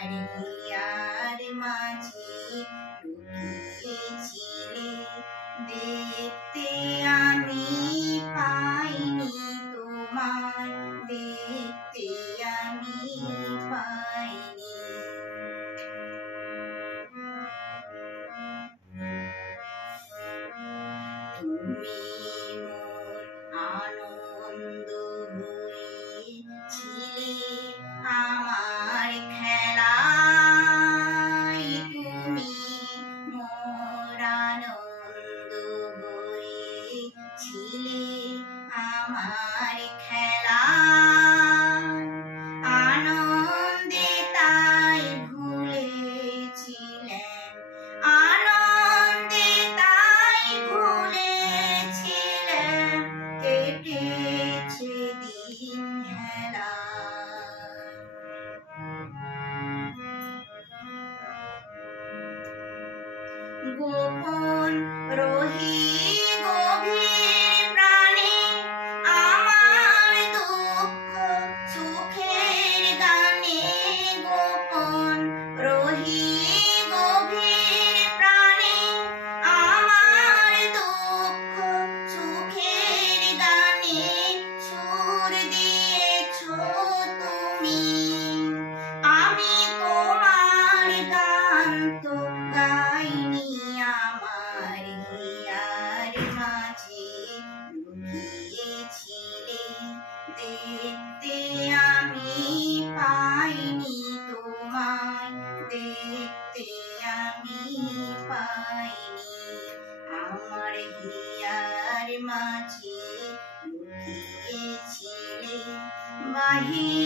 আমার হিয়ার মাঝে লুকিয়েছিলে, দেখতে আমি পাইনি তোমায়, দেখতে আমি পাইনি। তুমি মোর আনন্দ হয়েছিলে, আমার খেলায় তুমি মোর আনন্দ হয়েছিলে, আমার খেলায় আনন্দে তাই ভুলেছিলেন, আনন্দে তাই ভুলেছিলেন, কেটেছে দিন হেলা। গোপন রহি গভীর প্রাণে আমার দুঃখ সুখের গানে, গোপন রহি গভীর প্রাণে আমার দুঃখ সুখের গানে, সুর দিয়েছো তুমি, আমি তোমার গান তো গাইনি, আমার হিয়ার মাঝে লুকিয়েছিলে, দেখতে আমি পাইনি তোমায়, দেখতে আমি পাইনি। আমার হিয়ার মাঝে লুকিয়েছিলে, বাহির